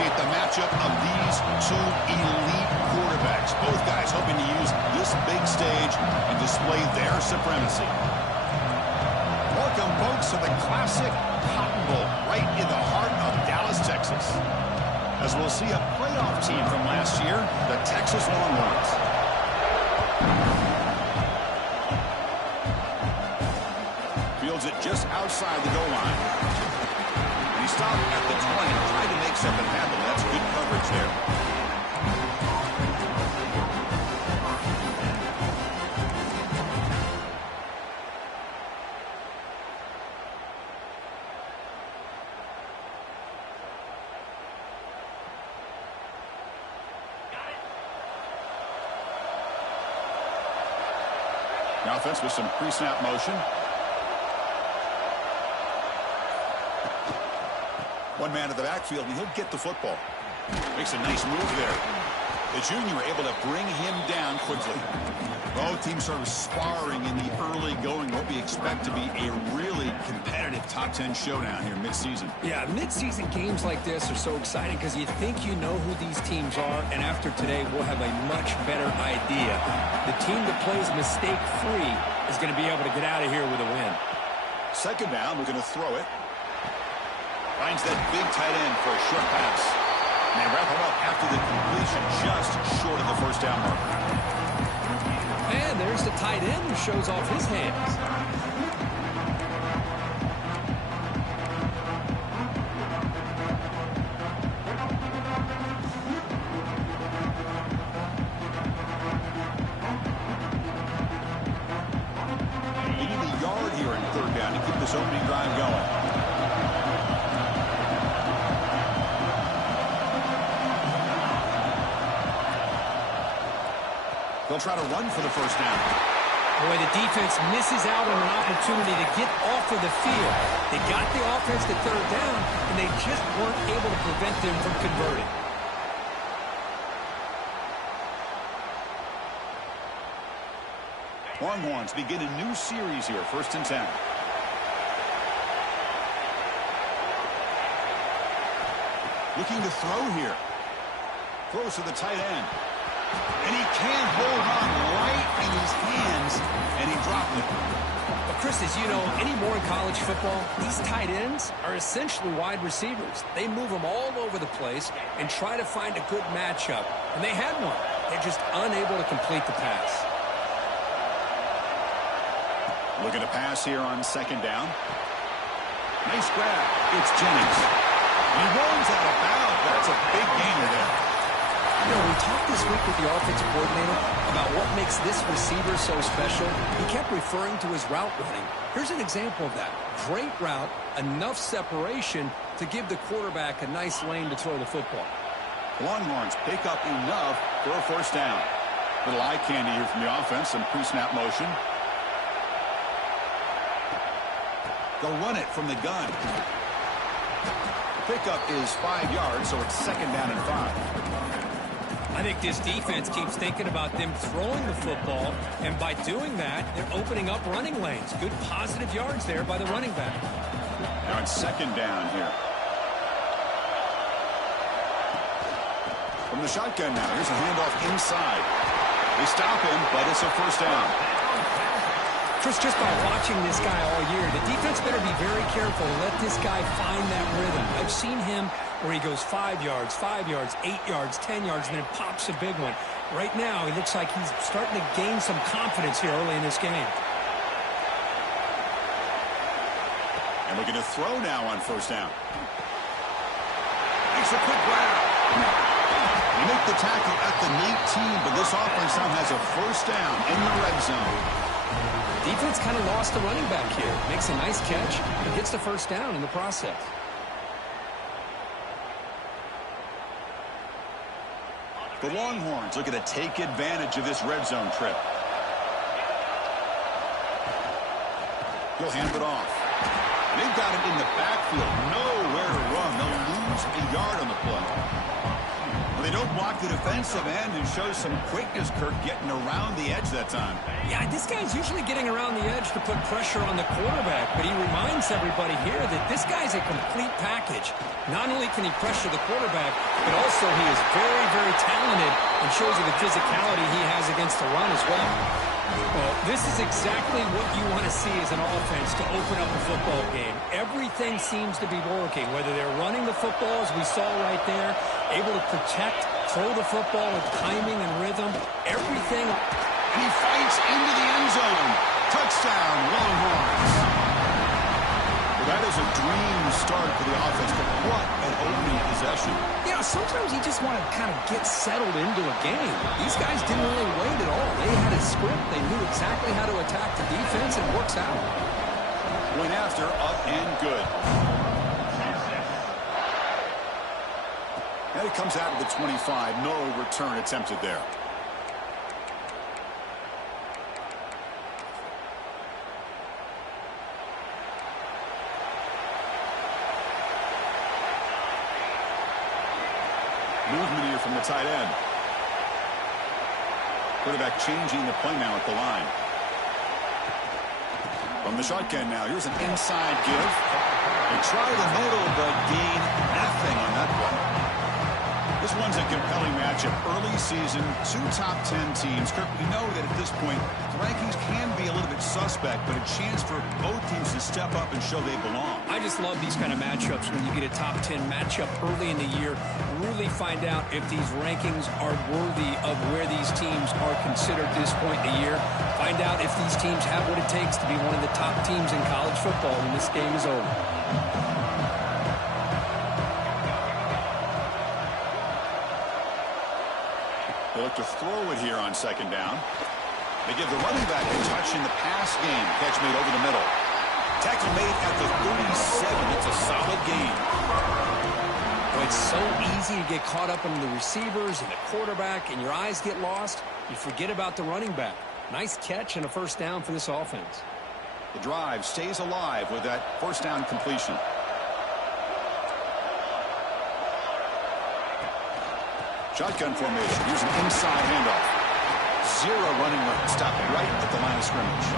appreciate the matchup of these two elite quarterbacks. Both guys hoping to use this big stage and display their supremacy. Welcome, folks, to the classic Cotton Bowl right in the heart of Dallas, Texas. As we'll see a playoff team from last year, the Texas Longhorns. Fields it just outside the goal line. And he stopped at the 20, trying to make something happen. That's good coverage there. The offense with some pre-snap motion. One man in the backfield, and he'll get the football. Makes a nice move there. The junior able to bring him down quickly. Both teams sort of sparring in the early going. What we expect to be a really competitive top 10 showdown here mid-season. Yeah, mid-season games like this are so exciting because you think you know who these teams are, and after today, we'll have a much better idea. The team that plays mistake-free is going to be able to get out of here with a win. Second down, we're going to throw it. Finds that big tight end for a short pass. And they wrap him up after the completion, just short of the first down marker. And there's the tight end who shows off his hands. They need a yard here in third down to keep this opening drive going. They'll try to run for the first down. Boy, the defense misses out on an opportunity to get off of the field. They got the offense to third down, and they just weren't able to prevent them from converting. Longhorns begin a new series here, 1st and 10. Looking to throw here. Throws to the tight end. And he can't hold on right in his hands, and he dropped it. But Chris, as you know, anymore in college football, these tight ends are essentially wide receivers. They move them all over the place and try to find a good matchup. And they had one. They're just unable to complete the pass. Looking to pass here on second down. Nice grab. It's Jennings. He runs out of bounds. That's a big gainer there. You know, we talked this week with the offensive coordinator about what makes this receiver so special. He kept referring to his route running. Here's an example of that. Great route, enough separation to give the quarterback a nice lane to throw the football. Longhorns pick up enough for a first down. Little eye candy here from the offense, some pre-snap motion. They'll run it from the gun. The pickup is 5 yards, so it's second down and 5. I think this defense keeps thinking about them throwing the football, and by doing that, they're opening up running lanes. Good positive yards there by the running back. Now it's second down here. From the shotgun now, here's a handoff inside. They stop him, but it's a first down. Chris, just by watching this guy all year, the defense better be very careful to let this guy find that rhythm. I've seen him where he goes 5 yards, 8 yards, 10 yards, and then pops a big one. Right now, he looks like he's starting to gain some confidence here early in this game. And we're going to throw now on first down. Makes a quick grab. They make the tackle at the 19, but this offense now has a first down in the red zone. Defense kind of lost the running back here. Makes a nice catch and gets the first down in the process. The Longhorns looking to take advantage of this red zone trip. He'll hand it off. They've got it in the backfield. Nowhere to run. They'll lose a yard on the play. Well, they don't block the defensive end and show some quickness, Kirk, getting around the edge that time. Yeah, this guy's usually getting around the edge to put pressure on the quarterback, but he reminds everybody here that this guy's a complete package. Not only can he pressure the quarterback, but also he is very, very talented and shows you the physicality he has against the run as well. Well, this is exactly what you want to see as an offense to open up a football game. Everything seems to be working, whether they're running the football, as we saw right there, able to protect, throw the football with timing and rhythm, everything. And he fights into the end zone. Touchdown, Longhorns. Well, that is a dream start for the offense, but what an opening possession. You know, sometimes you just want to kind of get settled into a game. These guys didn't really wait at all. They had a script. They knew exactly how to attack the defense, and it works out. Went after, up and good. And it comes out of the 25. No return attempted there. Movement here from the tight end. Quarterback changing the play now at the line. From the shotgun now, here's an inside give. They try the middle, but gain nothing on that play. This one's a compelling matchup. Early season, two top 10 teams. Kirk, we know that at this point, the rankings can be a little bit suspect, but a chance for both teams to step up and show they belong. I just love these kind of matchups when you get a top 10 matchup early in the year. Really find out if these rankings are worthy of where these teams are considered at this point in the year. Find out if these teams have what it takes to be one of the top teams in college football when this game is over. They look to throw it here on second down. They give the running back a touch in the pass game. Catch made over the middle. Tackle made at the 37. It's a solid game. Well, it's so easy to get caught up in the receivers and the quarterback, and your eyes get lost. You forget about the running back. Nice catch and a first down for this offense. The drive stays alive with that first down completion. Shotgun formation. Here's an inside handoff. Zero running room. Stop right at the line of scrimmage.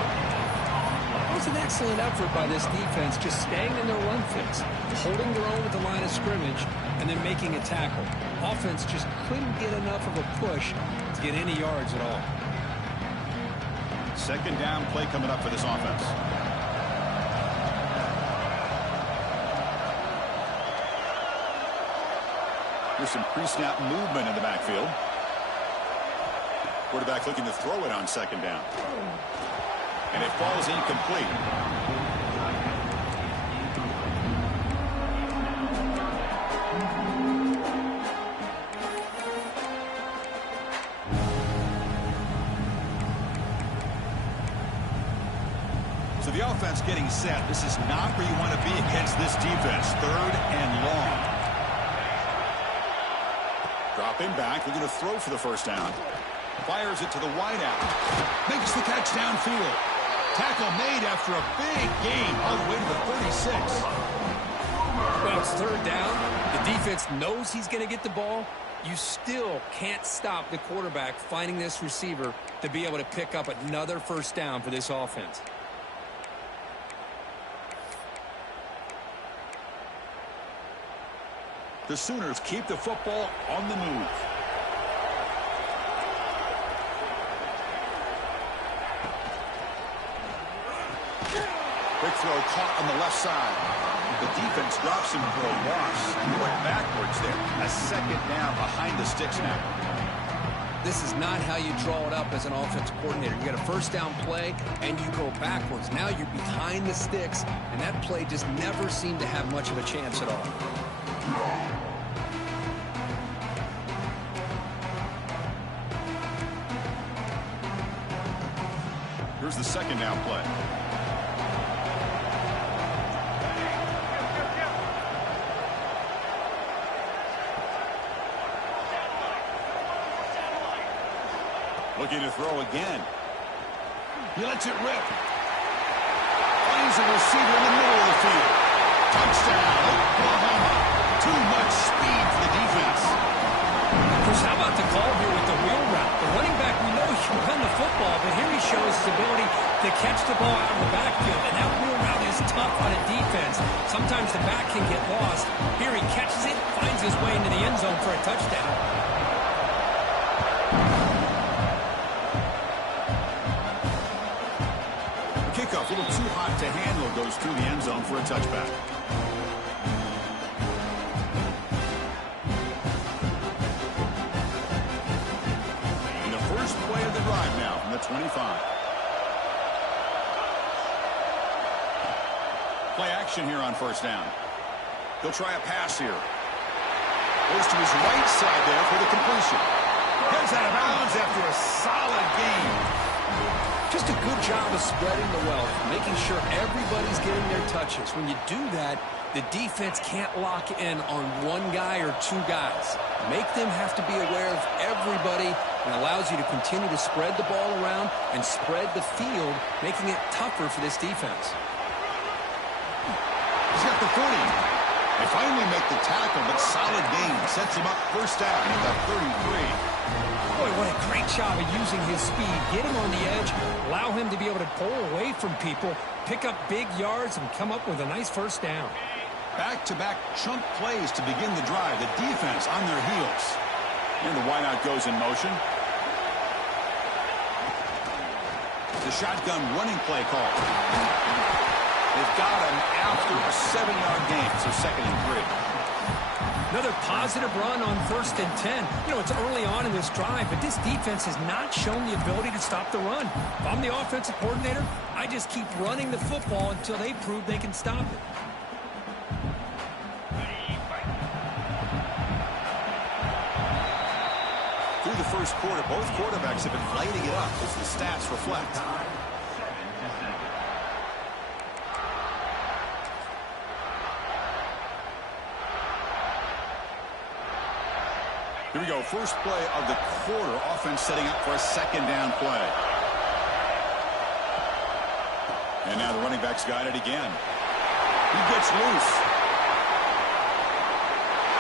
It was an excellent effort by this defense, just staying in their run fits, holding their own at the line of scrimmage, and then making a tackle. Offense just couldn't get enough of a push to get any yards at all. Second down play coming up for this offense. There's some pre-snap movement in the backfield. Quarterback looking to throw it on second down. And it falls incomplete. So the offense getting set. This is not where you want to be against this defense. Third and long. Dropping back, looking to throw for the first down. Fires it to the wideout. Makes the catch downfield. Tackle made after a big gain all the way to the 36. Well, it's third down. The defense knows he's going to get the ball. You still can't stop the quarterback finding this receiver to be able to pick up another first down for this offense. The Sooners keep the football on the move. Quick throw caught on the left side. The defense drops him for a loss. He went backwards there. A second down behind the sticks now. This is not how you draw it up as an offensive coordinator. You got a first down play, and you go backwards. Now you're behind the sticks, and that play just never seemed to have much of a chance at all. Here's the second down play. Looking to throw again. He lets it rip. Finds a receiver in the middle of the field. Touchdown, Oklahoma. Too much speed for the defense. how about the call here with the wheel route? The running back, we know he can run the football, but here he shows his ability to catch the ball out of the backfield, and that wheel route is tough on a defense. Sometimes the back can get lost. Here he catches it, finds his way into the end zone for a touchdown. Kickoff, a little too hot to handle, goes through the end zone for a touchback. And the first play of the drive now from the 25. Play action here on first down. He'll try a pass here. Goes to his right side there for the completion. Gets out of bounds after a solid game. Just a good job of spreading the wealth, making sure everybody's getting their touches. When you do that, the defense can't lock in on one guy or two guys. Make them have to be aware of everybody, and allows you to continue to spread the ball around and spread the field, making it tougher for this defense. He's got the 40. They finally make the tackle, but solid gain. Sets him up first down at the 33. Boy, what a great job of using his speed. Get him on the edge, allow him to be able to pull away from people, pick up big yards, and come up with a nice first down. Back-to-back chunk plays to begin the drive. The defense on their heels. And the wideout goes in motion. The shotgun running play call. They've got him after a 7-yard gain, so 2nd and 3. Another positive run on 1st and 10. You know, it's early on in this drive, but this defense has not shown the ability to stop the run. If I'm the offensive coordinator, I just keep running the football until they prove they can stop it. Through the first quarter, both quarterbacks have been lighting it up as the stats reflect. Here we go. First play of the quarter. Offense setting up for a 2nd down play. And now the running back's got it again. He gets loose.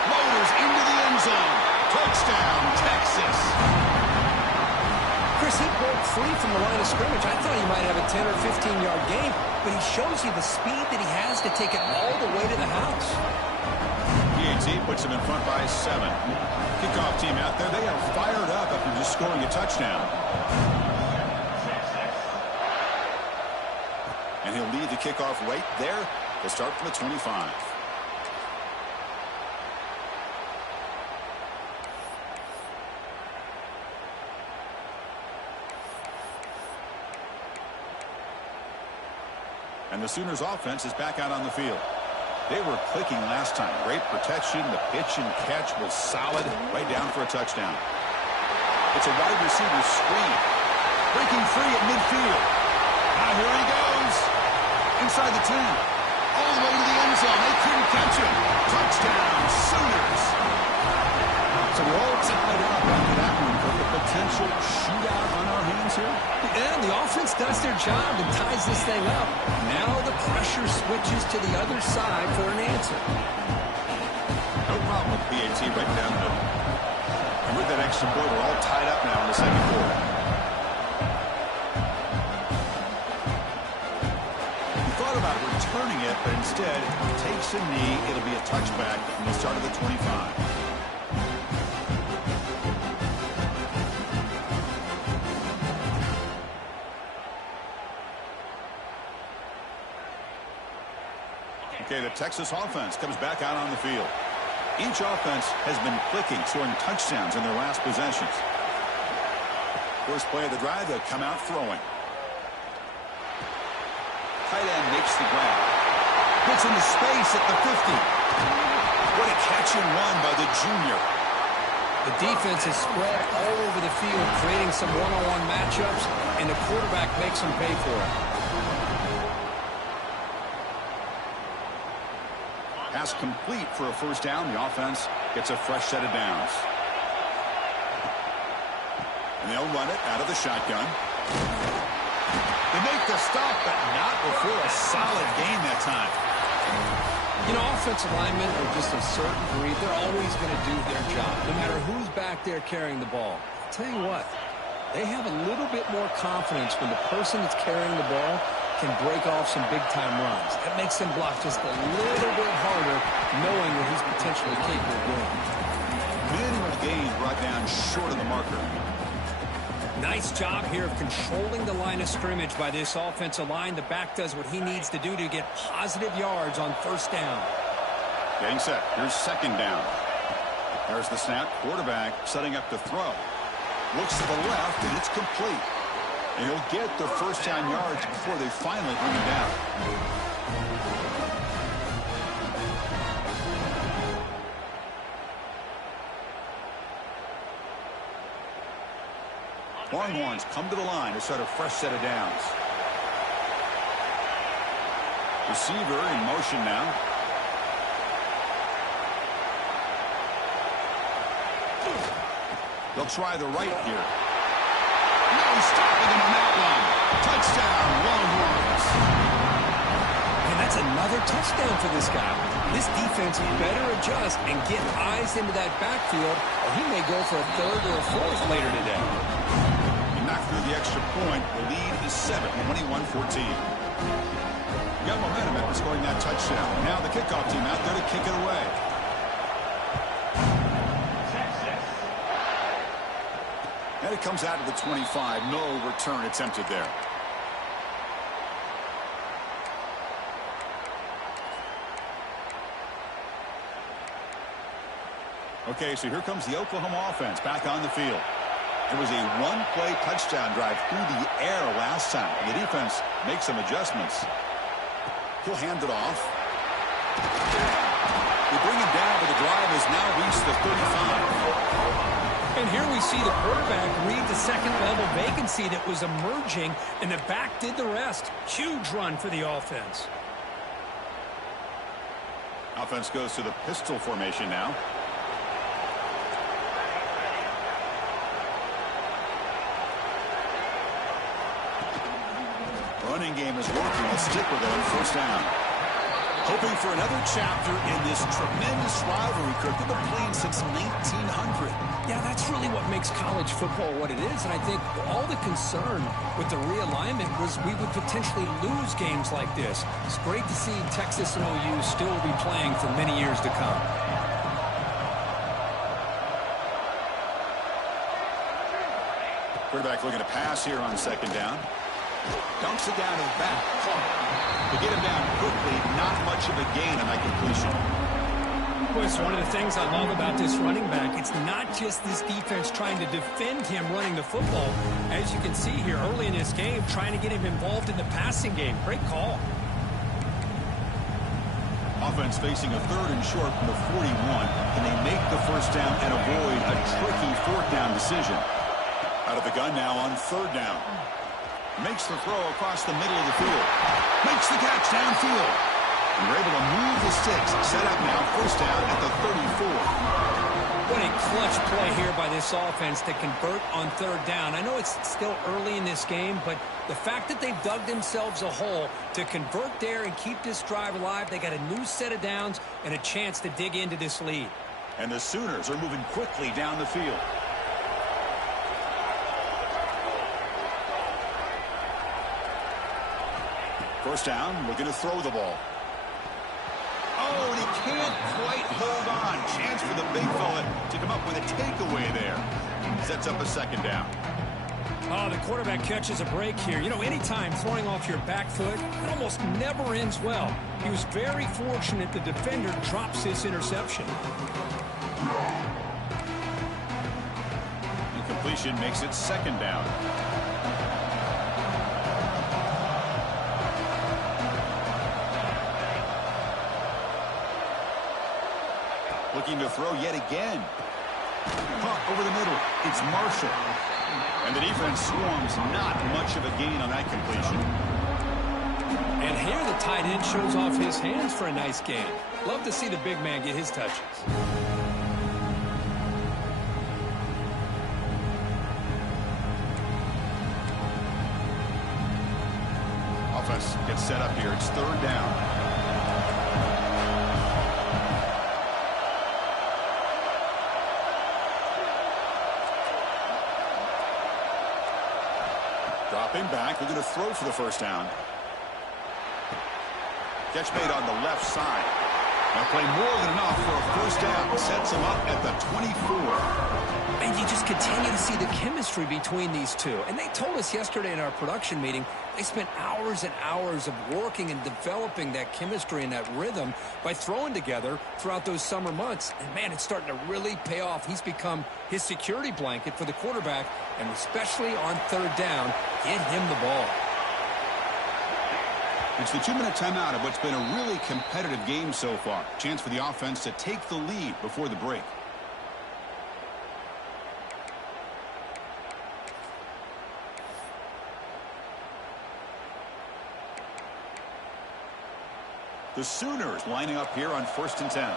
Motors into the end zone. Touchdown, Texas. Chris, he broke free from the line of scrimmage. I thought he might have a 10 or 15-yard gain, but he shows you the speed that he has to take it all the way to the house. PAT puts him in front by 7. Kickoff team out there. They are fired up after just scoring a touchdown. And he'll lead the kickoff right there. They'll start from the 25. And the Sooners offense is back out on the field. They were clicking last time. Great protection. The pitch and catch was solid. Right down for a touchdown. It's a wide receiver screen. Breaking free at midfield. Now here he goes. Inside the 10. All the way to the end zone. They couldn't catch him. Touchdown, Sooners. So we're all tied up after that one. Could the potential shootout on our hands here? And the offense does their job and ties this thing up. Now the pressure switches to the other side for an answer. No problem with PAT right down the middle. And with that extra point, we're all tied up now in the 2nd quarter. He thought about returning it, but instead takes a knee. It'll be a touchback from the start of the 25. Okay, the Texas offense comes back out on the field. Each offense has been clicking, scoring touchdowns in their last possessions. First play of the drive, they'll come out throwing. Tight end makes the grab. Gets into space at the 50. What a catch and run by the junior. The defense is spread all over the field, creating some one-on-one matchups, and the quarterback makes them pay for it. Pass complete for a first down. The offense gets a fresh set of downs. And they'll run it out of the shotgun. They make the stop, but not before a solid gain that time. You know, offensive linemen are just a certain breed. They're always going to do their job, no matter who's back there carrying the ball. I'll tell you what, they have a little bit more confidence when the person that's carrying the ball can break off some big-time runs. That makes them block just a little bit harder, knowing what he's potentially capable of doing. Minimal gain brought down short of the marker. Nice job here of controlling the line of scrimmage by this offensive line. The back does what he needs to do to get positive yards on first down. Getting set. Here's second down. There's the snap. Quarterback setting up to throw. Looks to the left, and it's complete. And he'll get the first down yards before they finally bring him down. Longhorns come to the line to start a fresh set of downs. Receiver in motion now. They'll try the right here. No stopping him on that one. Touchdown, Longhorns. And that's another touchdown for this guy. This defense better adjust and get eyes into that backfield, or he may go for a third or a fourth later today. Knocked through the extra point. The lead is 7, 21-14. Got momentum after scoring that touchdown. Now the kickoff team out there to kick it away. And it comes out to the 25. No return attempted there. Okay, so here comes the Oklahoma offense back on the field. It was a one-play touchdown drive through the air last time. The defense makes some adjustments. He'll hand it off. They bring him down, but the drive has now reached the 35. And here we see the quarterback read the second-level vacancy that was emerging, and the back did the rest. Huge run for the offense. Offense goes to the pistol formation now. Running game is working. Let's stick with it on first down. Hoping for another chapter in this tremendous rivalry, Kirk. They've been playing since 1900. Yeah, that's really what makes college football what it is. And I think all the concern with the realignment was we would potentially lose games like this. It's great to see Texas and OU still be playing for many years to come. Quarterback looking to pass here on second down. Dumps it down to the back. To get him down quickly, not much of a gain on that completion. Well, it's one of the things I love about this running back. It's not just this defense trying to defend him running the football. As you can see here early in this game, trying to get him involved in the passing game. Great call. Offense facing a third and short from the 41. Can they make the first down and avoid a tricky fourth down decision? Out of the gun now on third down. Makes the throw across the middle of the field. Makes the catch downfield. And they're able to move the sticks. Set up now, first down at the 34. What a clutch play here by this offense to convert on third down. I know it's still early in this game, but the fact that they've dug themselves a hole to convert there and keep this drive alive, they got a new set of downs and a chance to dig into this lead. And the Sooners are moving quickly down the field. First down, looking to throw the ball. Oh, and he can't quite hold on. Chance for the big fella to come up with a takeaway there. Sets up a second down. Oh, the quarterback catches a break here. You know, anytime throwing off your back foot, it almost never ends well. He was very fortunate the defender drops this interception. Incompletion makes it second down. Looking to throw yet again. Caught over the middle. It's Marshall. And the defense swarms, not much of a gain on that completion. And here the tight end shows off his hands for a nice gain. Love to see the big man get his touches. Offense gets set up here. It's third down. Dropping back, looking to throw for the first down. Catch made on the left side. Now play more than enough for a first down. Sets him up at the 24. And you just continue to see the chemistry between these two. And they told us yesterday in our production meeting, they spent hours and hours of working and developing that chemistry and that rhythm by throwing together throughout those summer months. And, man, it's starting to really pay off. He's become his security blanket for the quarterback, and especially on third down, get him the ball. It's the 2-minute timeout of what's been a really competitive game so far. Chance for the offense to take the lead before the break. The Sooners lining up here on 1st and 10.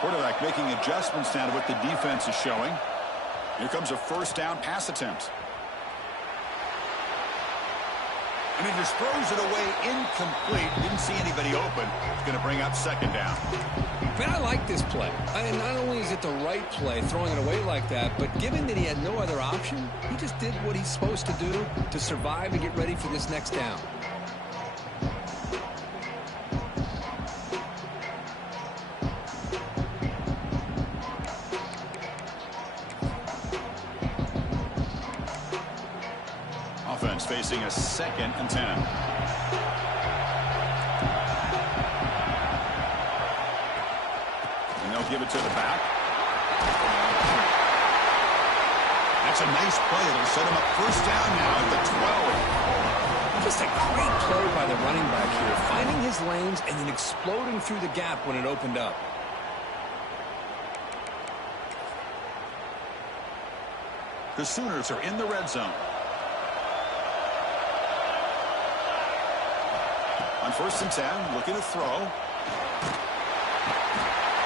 Quarterback making adjustments down to what the defense is showing. Here comes a first down pass attempt. And he just throws it away incomplete. Didn't see anybody open. It's going to bring up second down. But I like this play. And not only is it the right play, throwing it away like that, but given that he had no other option, he just did what he's supposed to do to survive and get ready for this next down. Offense facing a 2nd and 10. And they'll give it to the back. That's a nice play. It'll set him up first down now at the 12. Just a great play by the running back here, finding his lanes and then exploding through the gap when it opened up. The Sooners are in the red zone. On 1st and 10, looking to throw.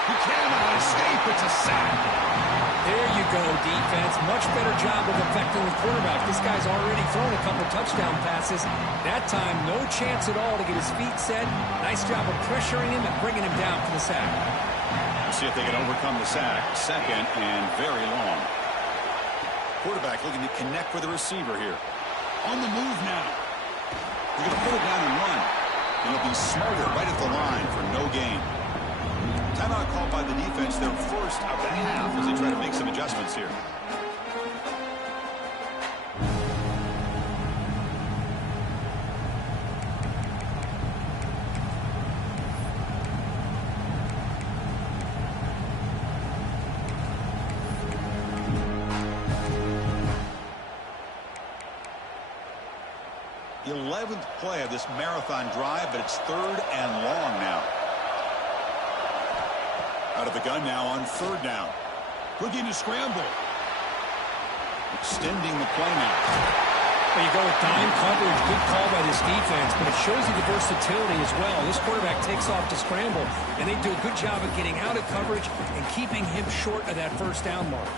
He cannot escape. It's a sack. There you go, defense. Much better job of affecting the quarterback. This guy's already thrown a couple touchdown passes. That time, no chance at all to get his feet set. Nice job of pressuring him and bringing him down for the sack. We'll see if they can overcome the sack. 2nd and very long. Quarterback looking to connect with the receiver here. On the move now. He's going to put it down and run. And he'll be smarter right at the line for no gain. Timeout called by the defense, their first of the half as they try to make some adjustments here. The 11th play of this marathon drive, but it's 3rd and long now. Out of the gun now on 3rd down. Looking to scramble. Extending the play now. Well, you go with dime coverage. Good call by this defense, but it shows you the versatility as well. This quarterback takes off to scramble, and they do a good job of getting out of coverage and keeping him short of that first down mark.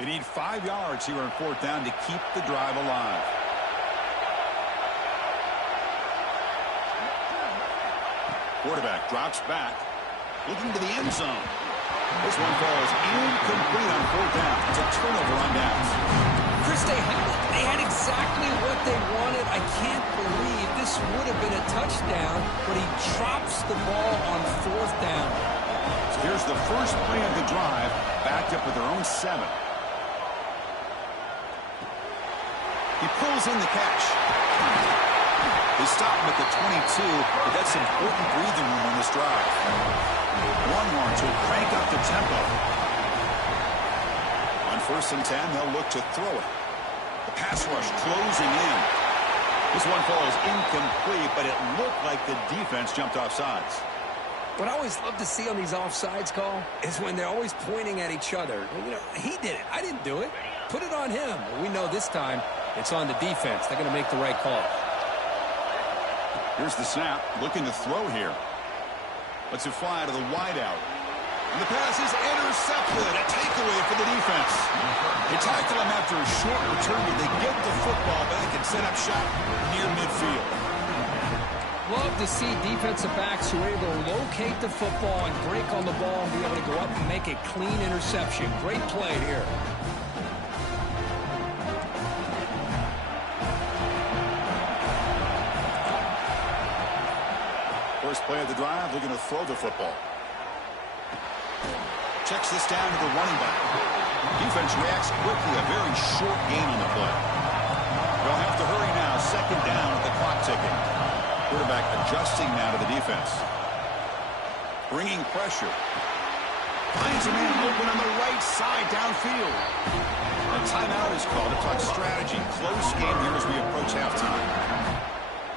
They need 5 yards here on 4th down to keep the drive alive. Quarterback drops back, looking to the end zone. This one falls incomplete on 4th down. It's a turnover on downs. Chris, they had exactly what they wanted. I can't believe this would have been a touchdown, but he drops the ball on 4th down. So here's the first play of the drive, backed up with their own 7. He pulls in the catch. They stop him at the 22, but that's important breathing room on this drive. One more to crank up the tempo. On 1st and 10, they'll look to throw it. The pass rush closing in. This one falls incomplete, but it looked like the defense jumped off sides. What I always love to see on these offsides call is when they're always pointing at each other. You know, he did it. I didn't do it. Put it on him. We know this time it's on the defense. They're going to make the right call. Here's the snap, looking to throw here. Lets it fly to the wideout. And the pass is intercepted. A takeaway for the defense. They tackle him after a short return, but they get the football back and set up shop near midfield. Love to see defensive backs who are able to locate the football and break on the ball and be able to go up and make a clean interception. Great play here. First play of the drive, looking to throw the football. Checks this down to the running back. Defense reacts quickly, a very short gain on the play. They'll have to hurry now, second down with the clock ticking. Quarterback adjusting now to the defense. Bringing pressure. Finds a man open on the right side downfield. A timeout is called to talk strategy. Close game here as we approach halftime.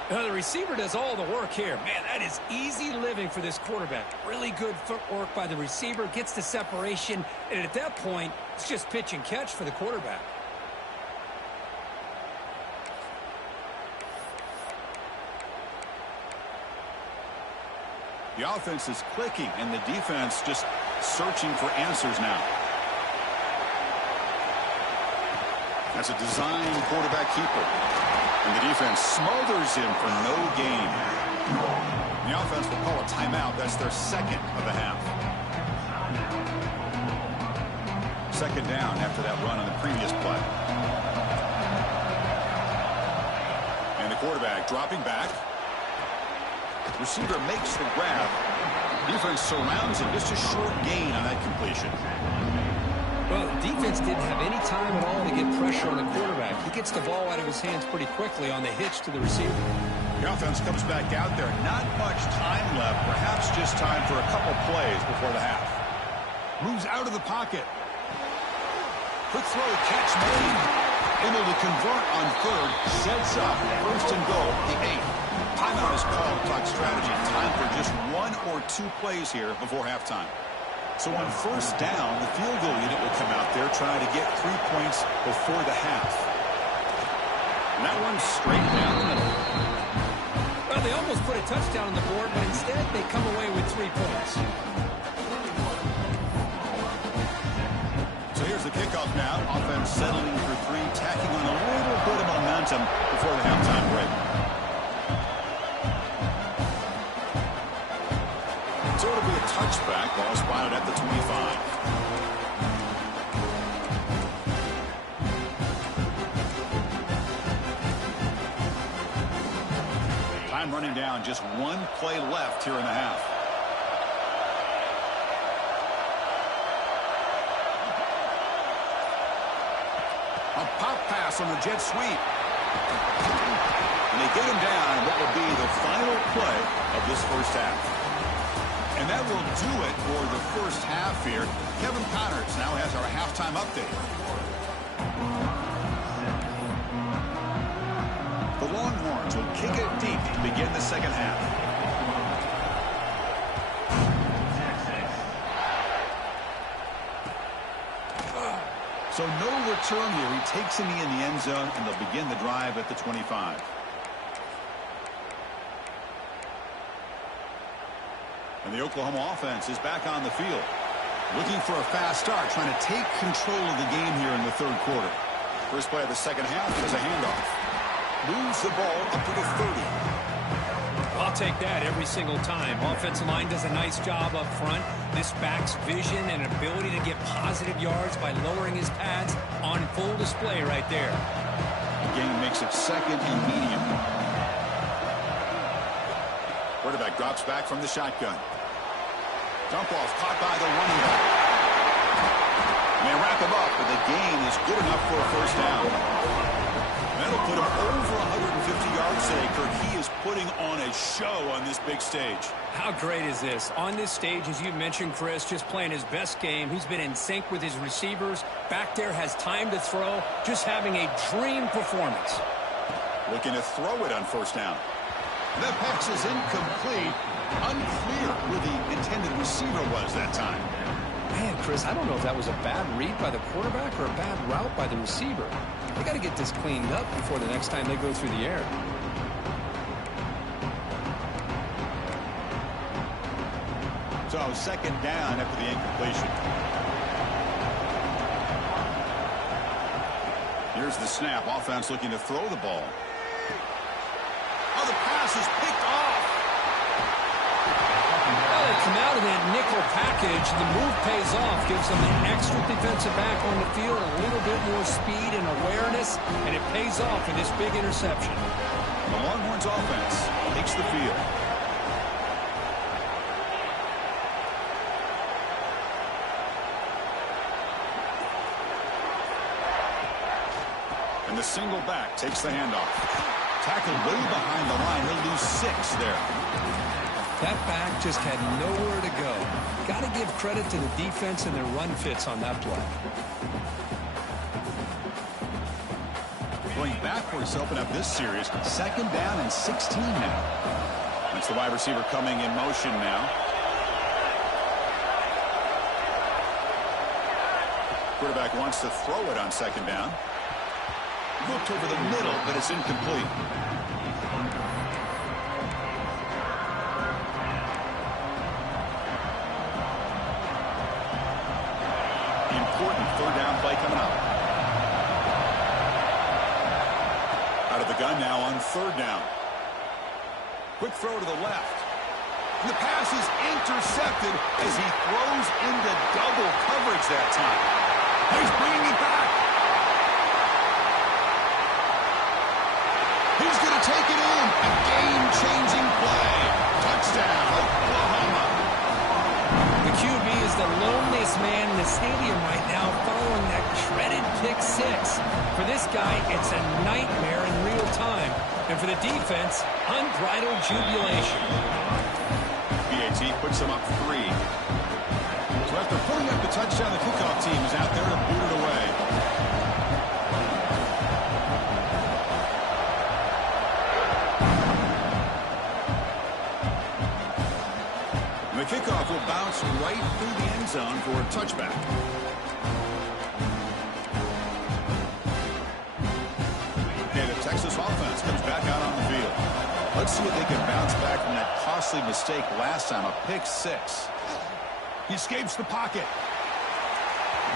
The receiver does all the work here. Man, that is easy living for this quarterback. Really good footwork by the receiver, gets the separation, and at that point, it's just pitch and catch for the quarterback. The offense is clicking, and the defense just searching for answers now. That's a design quarterback keeper. And the defense smothers him for no gain. The offense will call a timeout. That's their second of the half. Second down after that run on the previous play. And the quarterback dropping back. Receiver makes the grab. Defense surrounds him. Just a short gain on that completion. Well, the defense didn't have any time at all to get pressure on the quarterback. He gets the ball out of his hands pretty quickly on the hitch to the receiver. The offense comes back out there. Not much time left. Perhaps just time for a couple plays before the half. Moves out of the pocket. Quick throw, catch made. Able to convert on third. Sets up first and goal, the 8. Timeout is called. Talk strategy. Time for just 1 or 2 plays here before halftime. So on first down, the field goal unit will come out there trying to get 3 points before the half. And that one's straight down the middle. Well, they almost put a touchdown on the board, but instead they come away with 3 points. So here's the kickoff now. Offense settling for 3, tacking on a little bit of momentum before the halftime break. So it'll be a touchback. Ball spotted at the 25. Time running down. Just 1 play left here in the half. A pop pass on the jet sweep. And they get him down in what will be the final play of this first half. And that will do it for the first half here. Kevin Connors now has our halftime update. The Longhorns will kick it deep to begin the second half. So no return here. He takes him in the end zone, and they'll begin the drive at the 25. And the Oklahoma offense is back on the field. Looking for a fast start, trying to take control of the game here in the third quarter. First play of the second half is a handoff. Moves the ball up to the 30. I'll take that every single time. Offensive line does a nice job up front. This back's vision and ability to get positive yards by lowering his pads on full display right there. The game makes it second and medium. Quarterback drops back from the shotgun. Dump off caught by the running back. And they wrap him up, but the gain is good enough for a first down. That'll put him over 150 yards today, Kirk. He is putting on a show on this big stage. How great is this? On this stage, as you mentioned, Chris, just playing his best game. He's been in sync with his receivers. Back there has time to throw. Just having a dream performance. Looking to throw it on first down. That pass is incomplete. Unclear who the intended receiver was that time. Man, Chris, I don't know if that was a bad read by the quarterback or a bad route by the receiver. They got to get this cleaned up before the next time they go through the air. So second down after the incompletion. Here's the snap. Offense looking to throw the ball. Oh, the pass is picked off. Well, they come out of that nickel package. The move pays off. Gives them an extra defensive back on the field, a little bit more speed and awareness, and it pays off in this big interception. The Longhorns offense takes the field. And the single back takes the handoff. Tackled way behind the line. He'll lose 6 there. That back just had nowhere to go. Got to give credit to the defense and their run fits on that play. Going backwards to open up this series. Second down and 16 now. That's the wide receiver coming in motion now. Quarterback wants to throw it on second down. Looked over the middle, but it's incomplete. Important third down play coming up. Out of the gun now on third down. Quick throw to the left. And the pass is intercepted as he throws into double coverage that time. He's bringing it back. He's going to take it in. A game-changing play. Touchdown, Oklahoma. The QB is the loneliest man in the stadium right now following that shredded pick 6. For this guy, it's a nightmare in real time. And for the defense, unbridled jubilation. BAT puts him up 3. So after putting up the touchdown, the kickoff team is out there to boot it away. The kickoff will bounce right through the end zone for a touchback. And the Texas offense comes back out on the field. Let's see if they can bounce back from that costly mistake last time, a pick 6. He escapes the pocket.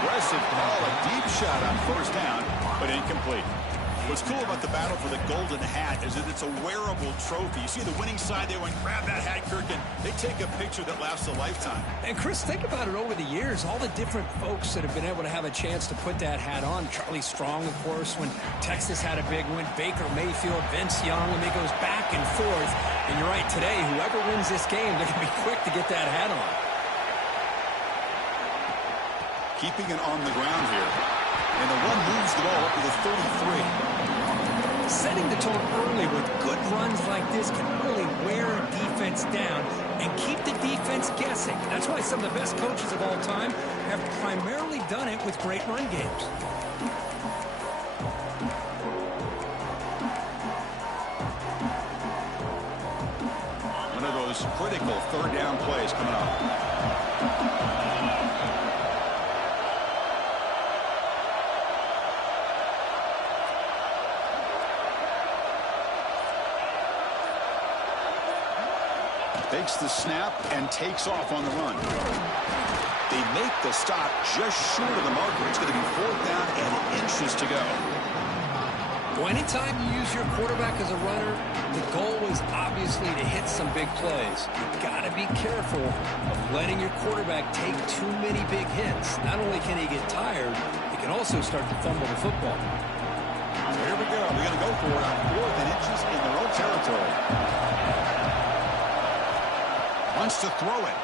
Aggressive call, a deep shot on first down, but incomplete. What's cool about the battle for the golden hat is that it's a wearable trophy. You see the winning side, they went, grab that hat, Kirk, and they take a picture that lasts a lifetime. And, Chris, think about it over the years. All the different folks that have been able to have a chance to put that hat on. Charlie Strong, of course, when Texas had a big win. Baker Mayfield, Vince Young, and it goes back and forth. And you're right, today, whoever wins this game, they're going to be quick to get that hat on. Keeping it on the ground here. And the run moves the ball up to the 33. Setting the tone early with good runs like this can really wear a defense down and keep the defense guessing. That's why some of the best coaches of all time have primarily done it with great run games. One of those critical third down plays coming up. Takes the snap and takes off on the run. They make the stop just short of the marker. It's going to be 4th down and inches to go. Well, anytime you use your quarterback as a runner, the goal is obviously to hit some big plays. You've got to be careful of letting your quarterback take too many big hits. Not only can he get tired, he can also start to fumble the football. Here we go. We're going to go for it on 4th and inches in their own territory. Wants to throw it.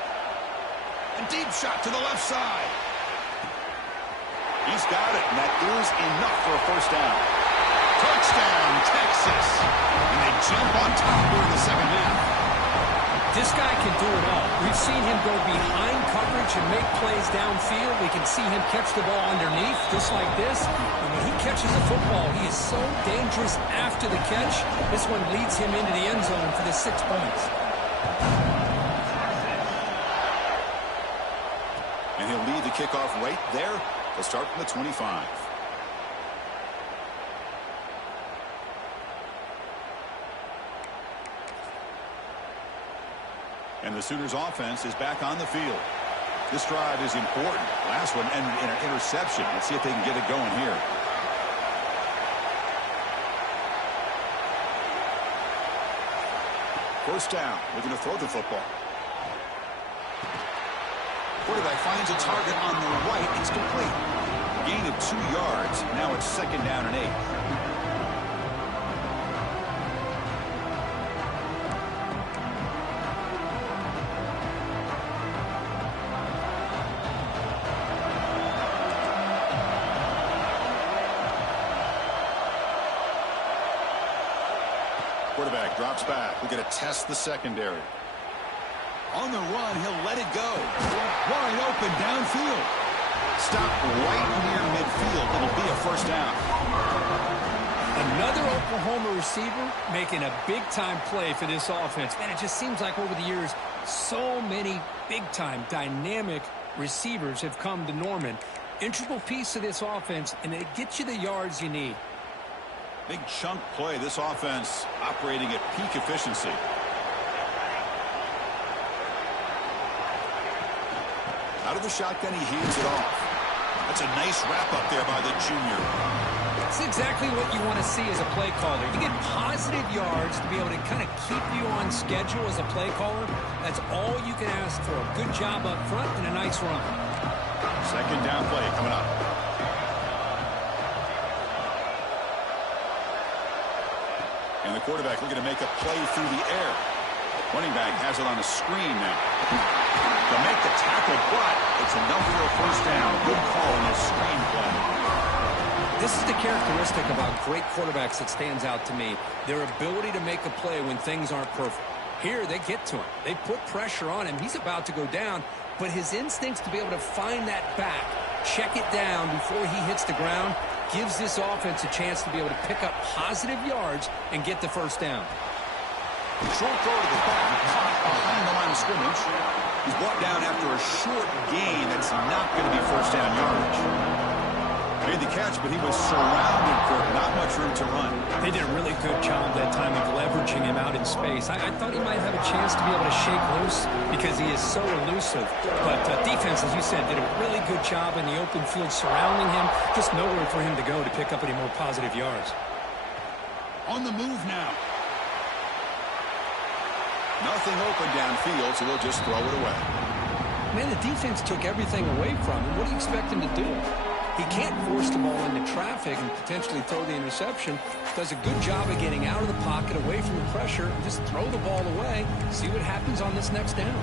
A deep shot to the left side. He's got it, and that is enough for a first down. Touchdown, Texas. And they jump on top here in the second half. This guy can do it all. We've seen him go behind coverage and make plays downfield. We can see him catch the ball underneath, just like this. And when he catches the football, he is so dangerous after the catch. This one leads him into the end zone for the 6 points. And he'll lead the kickoff right there. They'll start from the 25. And the Sooners offense is back on the field. This drive is important. Last one ended in an interception. Let's see if they can get it going here. First down. Looking to throw the football. Quarterback finds a target on the right. It's complete. Gain of 2 yards. Now it's 2nd down and 8. Quarterback drops back. We're going to test the secondary. On the run, he'll let it go. Wide open downfield. Stop right near midfield. It'll be a first down. Another Oklahoma receiver making a big-time play for this offense. Man, it just seems like over the years, so many big-time, dynamic receivers have come to Norman. Integral piece of this offense, and it gets you the yards you need. Big chunk play. This offense operating at peak efficiency. Out of the shotgun, he hands it off. That's a nice wrap up there by the junior. It's exactly what you want to see as a play caller. You get positive yards to be able to kind of keep you on schedule as a play caller. That's all you can ask for. Good job up front and a nice run. 2nd down play coming up. And the quarterback looking to make a play through the air. Running back has it on a screen now. To make the tackle, but it's enough for a first down. Good call on this screen play. This is the characteristic about great quarterbacks that stands out to me. Their ability to make a play when things aren't perfect. Here, they get to him. They put pressure on him. He's about to go down, but his instincts to be able to find that back, check it down before he hits the ground, gives this offense a chance to be able to pick up positive yards and get the first down. Short throw to the back, caught behind the line of scrimmage. He's brought down after a short gain. That's not going to be first down yardage. Made the catch, but he was surrounded for not much room to run. They did a really good job that time of leveraging him out in space. I thought he might have a chance to be able to shake loose because he is so elusive. But defense, as you said, did a really good job in the open field surrounding him. Just nowhere for him to go to pick up any more positive yards. On the move now. Nothing open downfield, so they'll just throw it away. Man, the defense took everything away from him. What do you expect him to do? He can't force the ball into traffic and potentially throw the interception. Does a good job of getting out of the pocket, away from the pressure, and just throw the ball away. See what happens on this next down.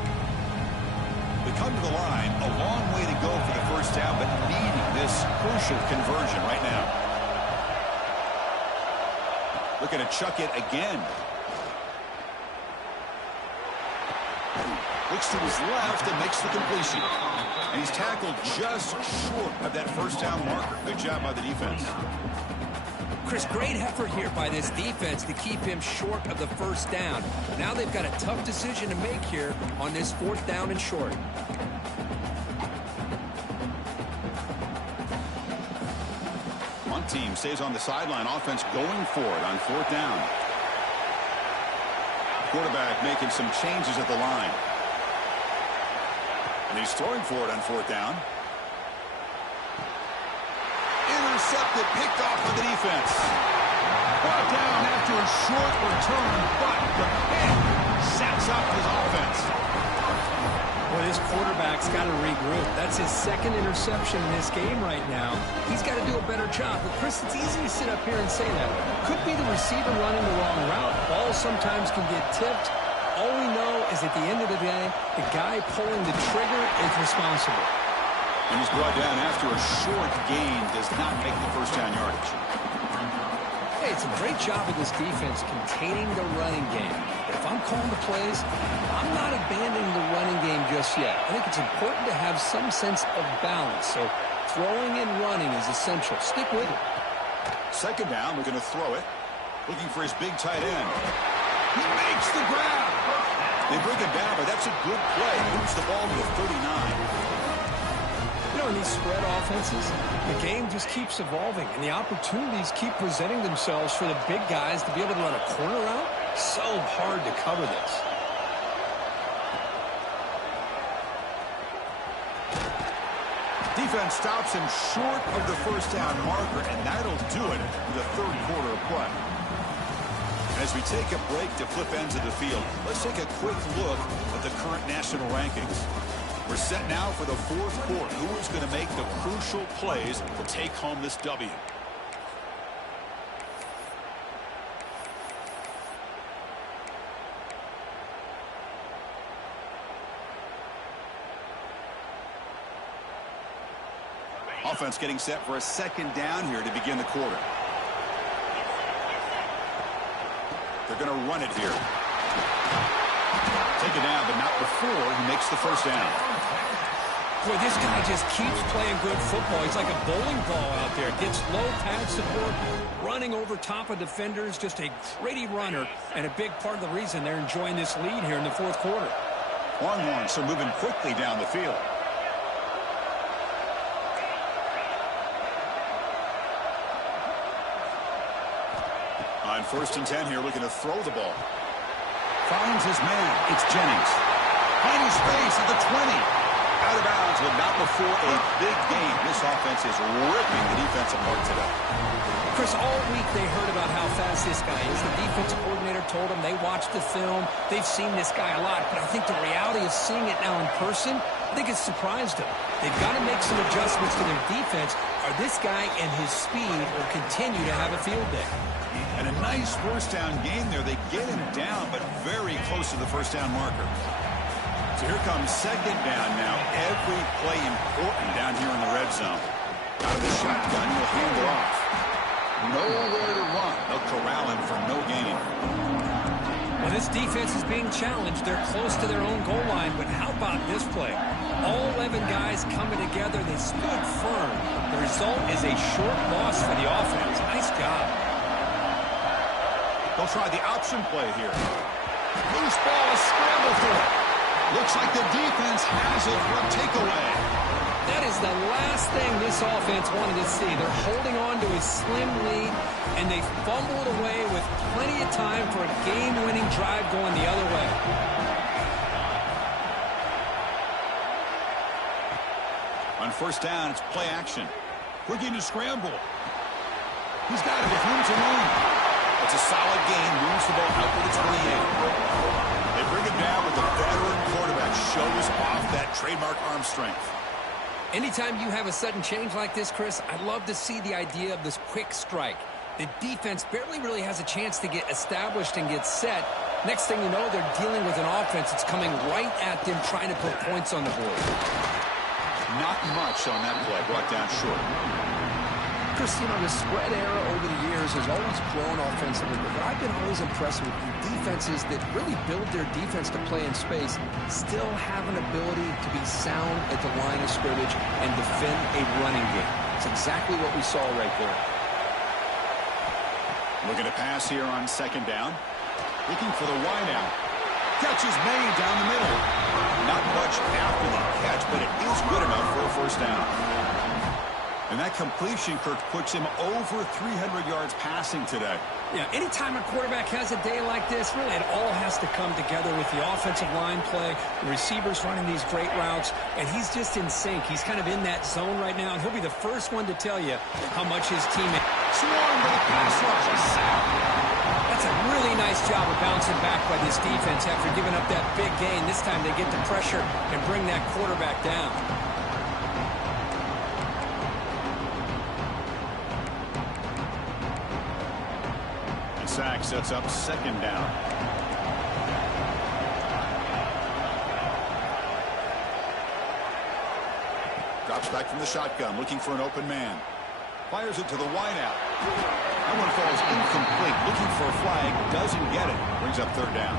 They come to the line, a long way to go for the first down, but needing this crucial conversion right now. Looking to chuck it again. Looks to his left and makes the completion. And he's tackled just short of that first down marker. Good job by the defense. Chris, great effort here by this defense to keep him short of the first down. Now they've got a tough decision to make here on this 4th down and short. One team stays on the sideline. Offense going for it on 4th down. Quarterback making some changes at the line. And he's throwing for it on 4th down. Intercepted, picked off by the defense. Brought down after a short return, but the pick sets up his offense. Well, this quarterback's got to regroup. That's his 2nd interception in this game right now. He's got to do a better job. But, Chris, it's easy to sit up here and say that. Could be the receiver running the wrong route. Ball sometimes can get tipped. All we know is at the end of the day, the guy pulling the trigger is responsible. And he's brought down after a short gain, does not make the first down yardage. Hey, it's a great job of this defense containing the running game. But if I'm calling the plays, I'm not abandoning the running game just yet. I think it's important to have some sense of balance. So throwing and running is essential. Stick with it. 2nd down, we're going to throw it. Looking for his big tight end. He makes the grab. They bring him down, but that's a good play. Moves the ball to the 39. You know, in these spread offenses, the game just keeps evolving, and the opportunities keep presenting themselves for the big guys to be able to run a corner out. So hard to cover this. Defense stops him short of the first down marker, and that'll do it in the third quarter of play. As we take a break to flip ends of the field, let's take a quick look at the current national rankings. We're set now for the fourth quarter. Who is going to make the crucial plays to take home this W? Offense getting set for a second down here to begin the quarter. They're going to run it here. Take it down, but not before he makes the first down. Boy, this guy just keeps playing good football. He's like a bowling ball out there. Gets low pad support, running over top of defenders. Just a gritty runner, and a big part of the reason they're enjoying this lead here in the fourth quarter. Longhorns are moving quickly down the field. On 1st and 10 here, looking to throw the ball. Finds his man. It's Jennings. Find his space at the 20. Out of bounds, but not before a big game. This offense is ripping the defense apart today. Chris, all week they heard about how fast this guy is. The defensive coordinator told them they watched the film. They've seen this guy a lot, but I think the reality of seeing it now in person, I think it's surprised them. They've got to make some adjustments to their defense, or this guy and his speed will continue to have a field day. And a nice first down game there. They get him down, but very close to the first down marker. So here comes second down now. Every play important down here in the red zone. Out of the shotgun, he'll hand it off. Nowhere to run. They'll corral him for no gain. Well, this defense is being challenged. They're close to their own goal line, but how about this play? All 11 guys coming together. They stood firm. The result is a short loss for the offense. Nice job. They'll try the option play here. Loose ball, a scramble for it. Looks like the defense has it for a takeaway. That is the last thing this offense wanted to see. They're holding on to a slim lead, and they fumbled away with plenty of time for a game-winning drive going the other way. On first down, it's play action. Looking to scramble. He's got it with room to run. It's a solid gain. Moves the ball out to the 28. They bring it down with the veteran quarterback. Shows off that trademark arm strength. Anytime you have a sudden change like this, Chris, I love to see the idea of this quick strike. The defense barely really has a chance to get established and get set. Next thing you know, they're dealing with an offense that's coming right at them, trying to put points on the board. Not much on that play. Brought down short. Chris, you know, the spread era over the years has always grown offensively, but I've been always impressed with defenses that really build their defense to play in space, still have an ability to be sound at the line of scrimmage and defend a running game. It's exactly what we saw right there. Looking to pass here on second down. Looking for the wideout. Catch is made down the middle. Not much after the catch, but it is good enough for a first down. And that completion, Kirk, puts him over 300 yards passing today. Yeah, anytime a quarterback has a day like this, really it all has to come together with the offensive line play, the receivers running these great routes, and he's just in sync. He's kind of in that zone right now, and he'll be the first one to tell you how much his teammate... Swarmed by the pass rush. A sack. That's a really nice job of bouncing back by this defense after giving up that big gain. This time they get the pressure and bring that quarterback down. Sack sets up second down. Drops back from the shotgun, looking for an open man. Fires it to the wideout. That one falls incomplete. Looking for a flag, doesn't get it. Brings up third down.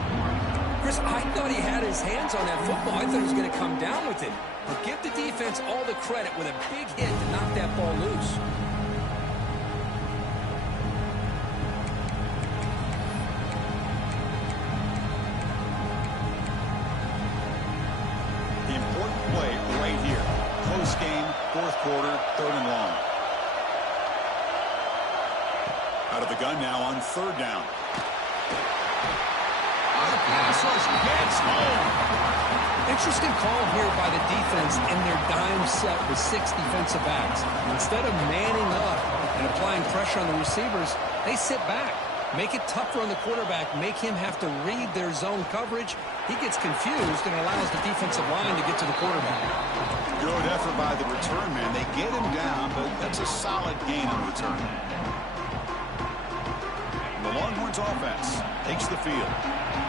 Chris, I thought he had his hands on that football. I thought he was going to come down with it. But give the defense all the credit with a big hit to knock that ball loose. Play right here. Close game, fourth quarter, third and long. Out of the gun now on third down. On a pass rush, gets home. Interesting call here by the defense in their dime set with 6 defensive backs. Instead of manning up and applying pressure on the receivers, they sit back. Make it tougher on the quarterback. Make him have to read their zone coverage. He gets confused and allows the defensive line to get to the quarterback. Good effort by the return man. They get him down, but that's a solid gain on return. The Longhorns offense takes the field,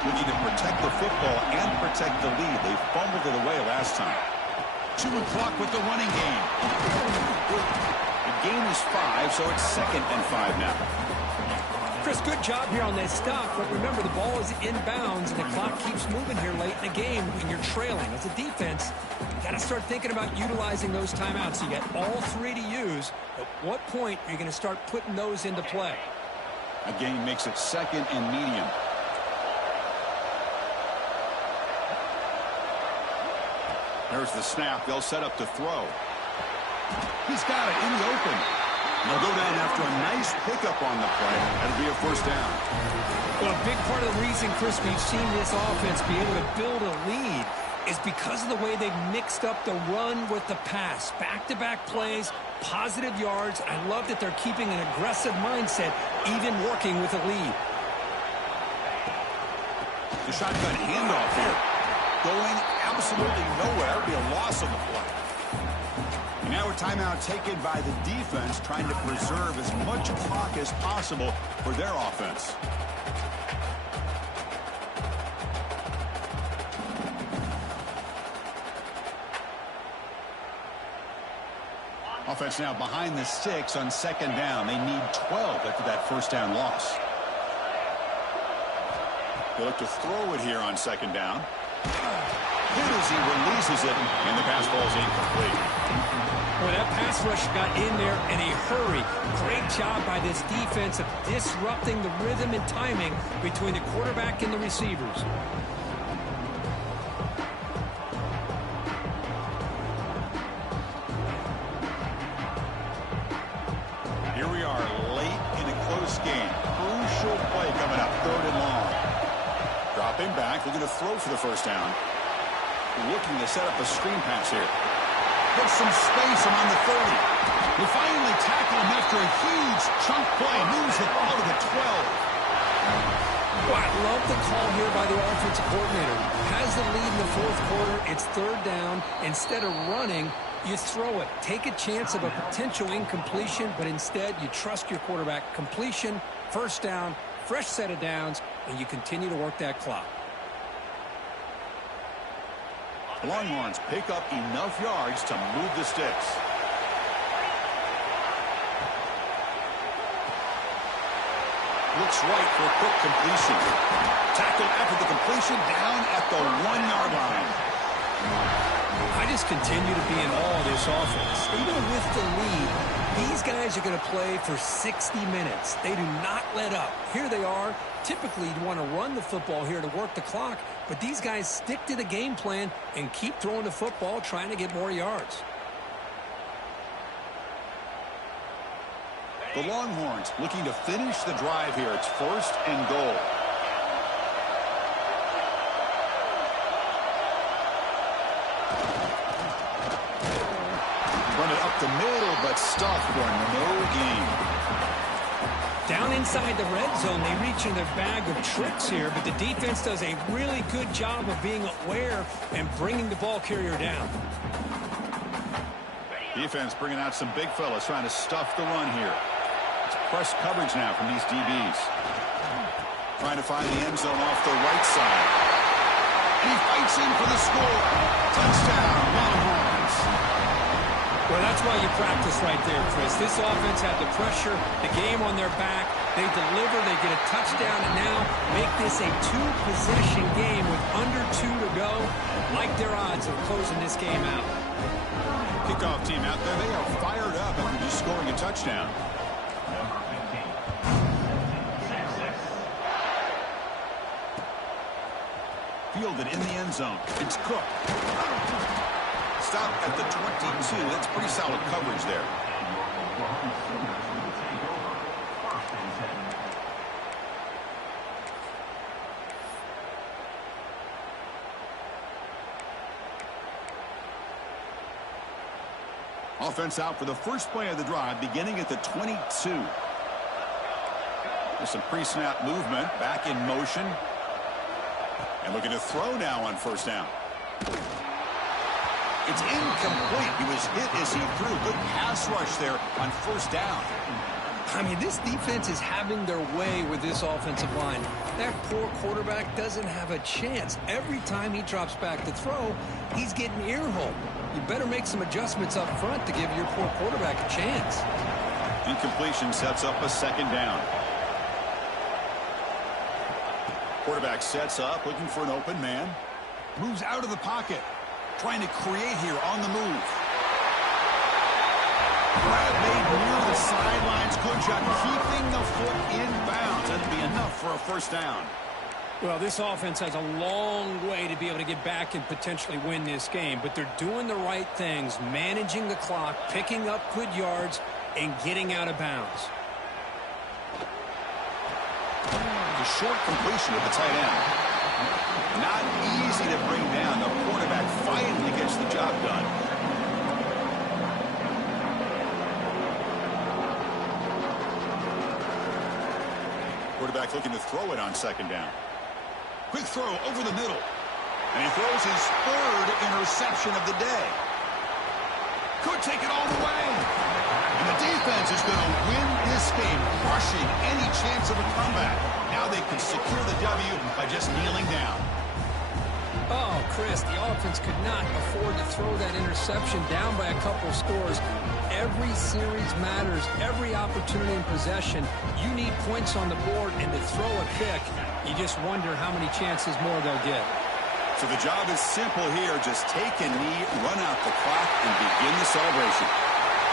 looking to protect the football and protect the lead. They fumbled it away last time. Chewing clock with the running game. The gain is 5, so it's 2nd and 5 now. Chris, good job here on that stop, but remember the ball is inbounds and the clock keeps moving here late in the game when you're trailing. As a defense, you got to start thinking about utilizing those timeouts. You got all 3 to use. At what point are you going to start putting those into play? Again, makes it 2nd and medium. There's the snap. They'll set up to throw. He's got it in the open. They'll go down after a nice pickup on the play. That'll be a 1st down. Well, a big part of the reason, Chris, we've seen this offense be able to build a lead is because of the way they've mixed up the run with the pass. Back-to-back plays, positive yards. I love that they're keeping an aggressive mindset, even working with a lead. The shotgun handoff here. Going absolutely nowhere. It'll be a loss on the play. Now a timeout taken by the defense, trying to preserve as much clock as possible for their offense. Offense now behind the 6 on 2nd down. They need 12 after that 1st down loss. They look to throw it here on 2nd down. Good as he releases it, and the pass ball is incomplete. Well, that pass rush got in there in a hurry. Great job by this defense of disrupting the rhythm and timing between the quarterback and the receivers. Here we are late in a close game. Crucial play coming up, 3rd and long. Dropping back, looking to throw for the 1st down. Looking to set up a screen pass here. Gets some space around the 30. They finally tackle him after a huge chunk play. Moves it out of the 12. Well, I love the call here by the offensive coordinator. Has the lead in the 4th quarter. It's 3rd down. Instead of running, you throw it. Take a chance of a potential incompletion, but instead you trust your quarterback. Completion, 1st down, fresh set of downs, and you continue to work that clock. The Longhorns pick up enough yards to move the sticks. Looks right for a quick completion. Tackled after the completion, down at the 1-yard line. I just continue to be in awe of this offense. Even with the lead, these guys are going to play for 60 minutes. They do not let up. Here they are. Typically, you want to run the football here to work the clock, but these guys stick to the game plan and keep throwing the football, trying to get more yards. The Longhorns looking to finish the drive here. It's 1st and goal. Run it up the middle, but stuffed for no gain. Down inside the red zone, they reach in their bag of tricks here, but the defense does a really good job of being aware and bringing the ball carrier down. Defense bringing out some big fellas trying to stuff the run here. It's press coverage now from these DBs. Trying to find the end zone off the right side. And he fights in for the score. Touchdown, Longhorns. Well, that's why you practice right there, Chris. This offense had the pressure, the game on their back. They deliver, they get a touchdown, and now make this a 2-possession game with under 2 to go. Like their odds of closing this game out. Kickoff team out there, they are fired up after just scoring a touchdown. Fielded in the end zone. It's Cook. Stop at the 22. That's pretty solid coverage there. Offense out for the first play of the drive, beginning at the 22. There's some pre-snap movement, back in motion. And looking to throw now on first down. It's incomplete. He was hit as he threw. Good pass rush there on first down. I mean, this defense is having their way with this offensive line. That poor quarterback doesn't have a chance. Every time he drops back to throw, he's getting earholed. You better make some adjustments up front to give your poor quarterback a chance. Incompletion sets up a second down. Quarterback sets up, looking for an open man. Moves out of the pocket. Trying to create here on the move. Grab made near the sidelines. Good job keeping the foot in bounds. That'll be enough for a first down. Well, this offense has a long way to be able to get back and potentially win this game, but they're doing the right things, managing the clock, picking up good yards, and getting out of bounds. A short completion of the tight end. Not easy to bring down. The quarterback finally gets the job done. Quarterback looking to throw it on second down. Quick throw over the middle. And he throws his third interception of the day. Could take it all the way. And the defense is going to win this game, crushing any chance of a comeback. Now they can secure the W by just kneeling down. Oh, Chris, the offense could not afford to throw that interception down by a couple of scores. Every series matters. Every opportunity in possession. You need points on the board, and to throw a pick, you just wonder how many chances more they'll get. So the job is simple here. Just take a knee, run out the clock, and begin the celebration.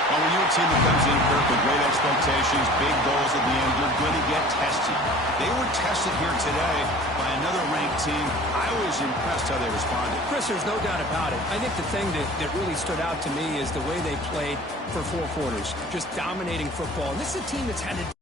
Well, when you're a team that comes in, Kirk, with great expectations, big goals at the end, you're going to get tested. They were tested here today by another ranked team. I was impressed how they responded. Chris, there's no doubt about it. I think the thing that really stood out to me is the way they played for 4 quarters, just dominating football. And this is a team that's had to